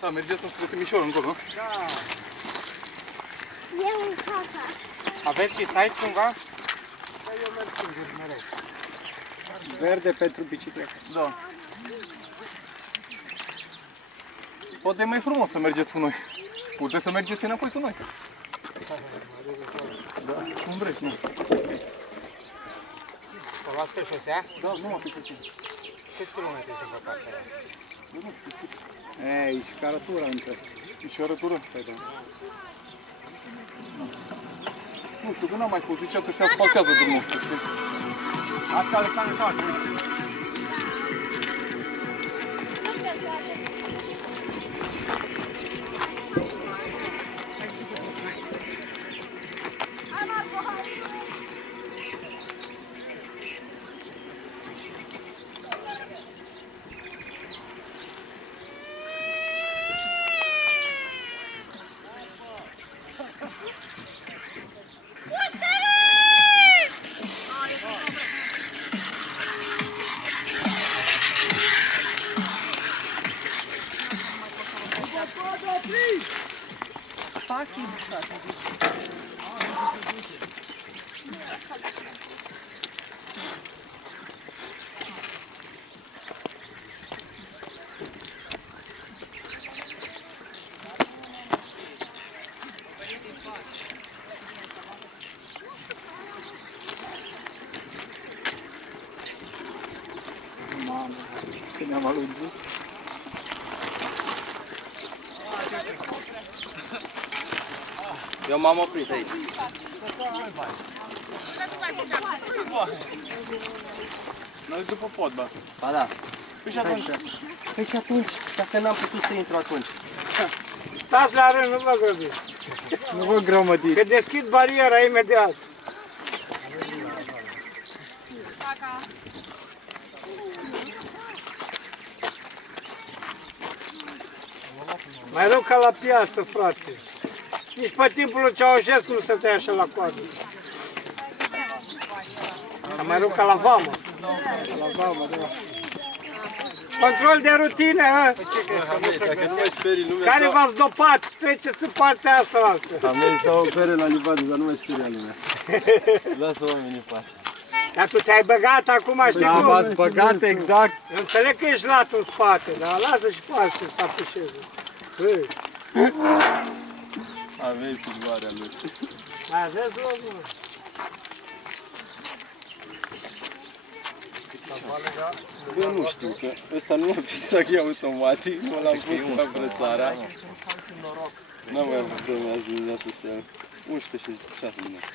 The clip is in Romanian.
Da, mergeți spre Timișor încolo, nu? Da. Eu în casa. Aveți și site cumva? Da, eu merg singur mereu. Verde pentru bicicletă. Da. Poate e mai frumos să mergeți cu noi. Puteți să mergeți înapoi cu noi. Da, cum vreți, nu? O luați pe șosea? Da, numai pe șosea. Câți kilometri sunt pe partea aia? Nu știu. Ei, și cărătura între. E și o arătură? Păi da. Nu știu, că n-am mai fost. Zicea că se asfaltează drumul ăsta, știi? Asta Alexandru face. Mamă, că ne-am alungit. Eu m-am oprit aici. Noi după pod, bă. Ba da. Păi și atunci, dacă n-am putut să intru atunci. Stați la rând, nu vă grăbiți. Nu vă grămădiți. Că deschid bariera imediat. Mai rău ca la piață, frate. Nici pe timpul lui Ceaușescu nu se tăia așa la coadă. Mai rău ca la vamă. La vamă, da. Control de rutină, hă? Dacă nu mai sperii lumea, Care v-ați dopat? Treceți în partea asta la altă. am mers la o bere la Livadu, dar nu mai speria lumea. Lasă oamenii în pace. Dar tu te-ai băgat acum, știi Da, cum? v-ați băgat exact. Înțeleg că ești lat în spate, dar lasă și pe alții să afișeze. Hei, Aveți filmarea lui. mai aveți loc, mă? Bă, nu știu, că ăsta nu a fixat e automatic, mă l-am pus ca brățara. N-am mai avut vreme azi dimineață seara. 11 și 6 minute.